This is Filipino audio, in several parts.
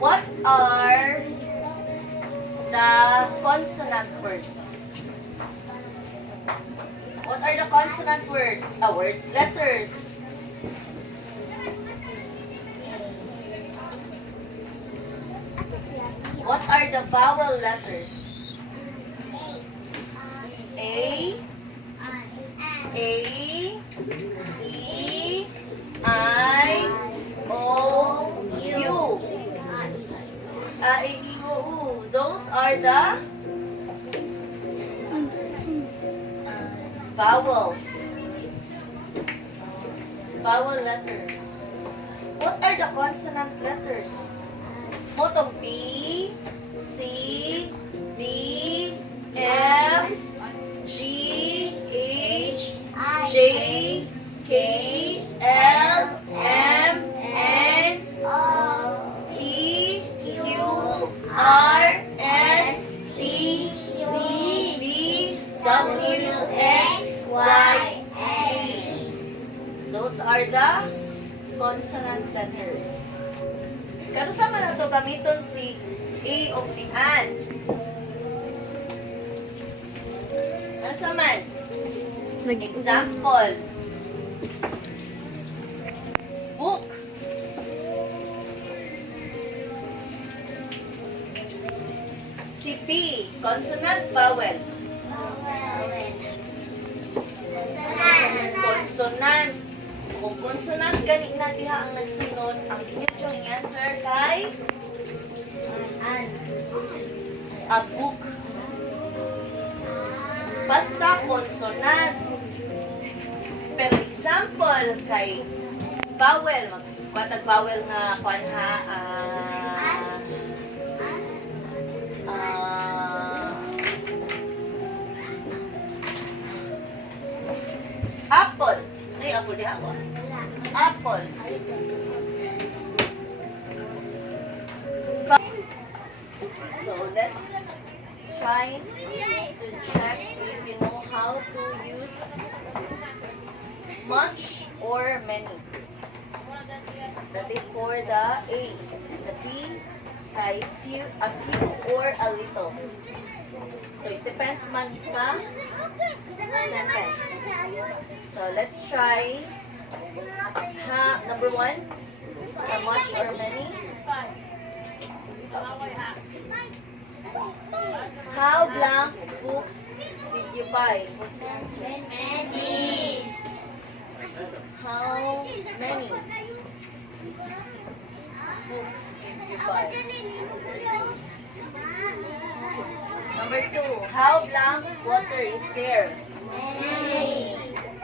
What are the consonant words? What are the consonant words? Letters. What are the vowel letters? A, E, I, O, U. A, E, I, O, U. Those are the vowels. Vowel letters. What are the consonant letters? Motong B, C, D, F, G, H, J, K, L, M, N, P, Q, R, S, T, V, W, X, Y, Z. Those are the consonant letters. Kano sa man nato gamiton si A o si An? Ano sa man? Example. Book. Si P, consonant, vowel. Consonant. So, kung consonant, gani na diha ang nagsunod, ang inyo yung answer kay a book. Basta consonant. Pero example kay vowel, magkwatag vowel nga kwan ha, apple. Ay, apple di ako. Apple. So let's try to check if you know how to use much or many. That is for the A. The B, a few or a little. So it depends man sa sentence. So let's try number 1, sa much or many. How blank books did you buy? What's the answer? Many. How many books did you buy? Number 2, how blank water is there? Many.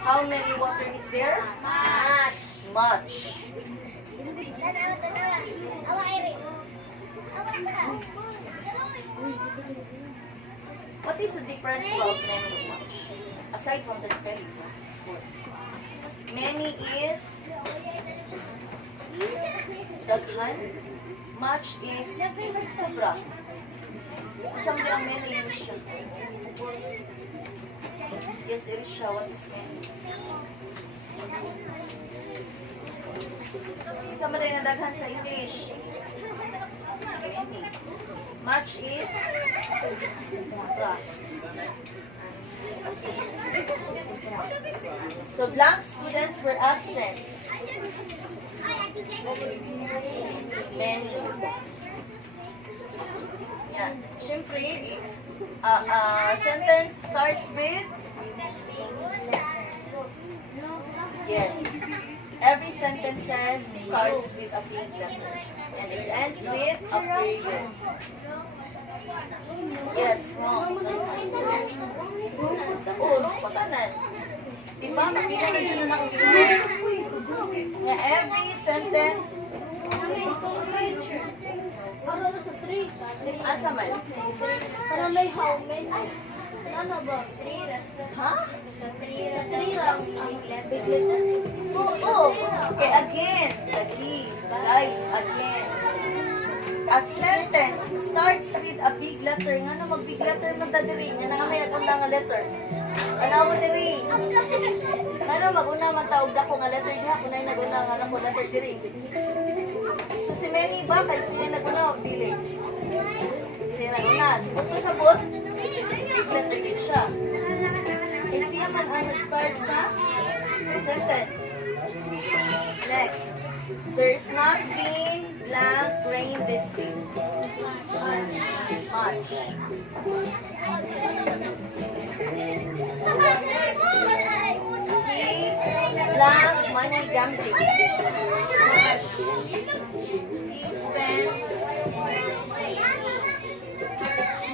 How many water is there? Much. Much. What is the difference of many and much? Aside from the spelling, of course. Many is daghan. Much is sobra. Something ang many is siya. Yes, it is siya. What is many? Sa maday na daghan sa English. Many. Much is sobra. So blank students were absent. Many. Yeah. Siyempre, sentence starts with yes. Every sentence starts with a big letter and it ends with a period. Yes, wrong. Oh, patanan. Diba? Makita na dyan na nakikita. Nga every sentence Para sa 3. asa man? Para may how many. Ano ba? 3 Ha? Sa 3 lang. Big letter. Oh, okay, again. Lagi. Guys, again. A sentence starts with a big letter. Nga na mag-big letter man ta diri. Nga na nga may nagunda nga letter. Ano mo diri? Nga na mag-una man taog dako nga letter diha. Kunay naguna nga na ko letter diri. So si Manny ba? Kay siya naguna o pili? Siya naguna. So, kung masabot, big letter din siya. Kay siya man ang nag-start sa sentence. Next. There's not been blank rain this week. Much. He blank money gambling. He spent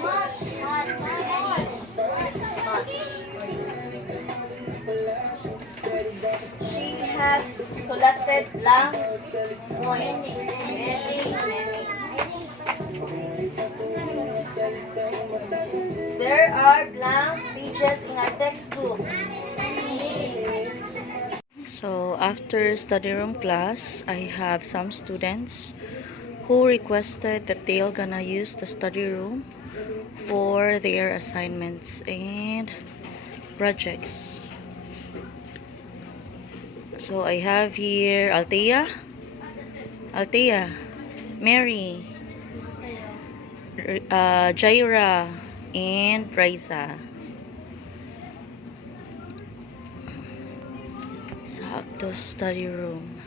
much. She has collected blank coins. Many. There are blank pages in our textbook. So after study room class, I have some students who requested that they're gonna use the study room for their assignments and projects. So I have here Althea, Mary, Jaira, and Raisa. Sakto study room.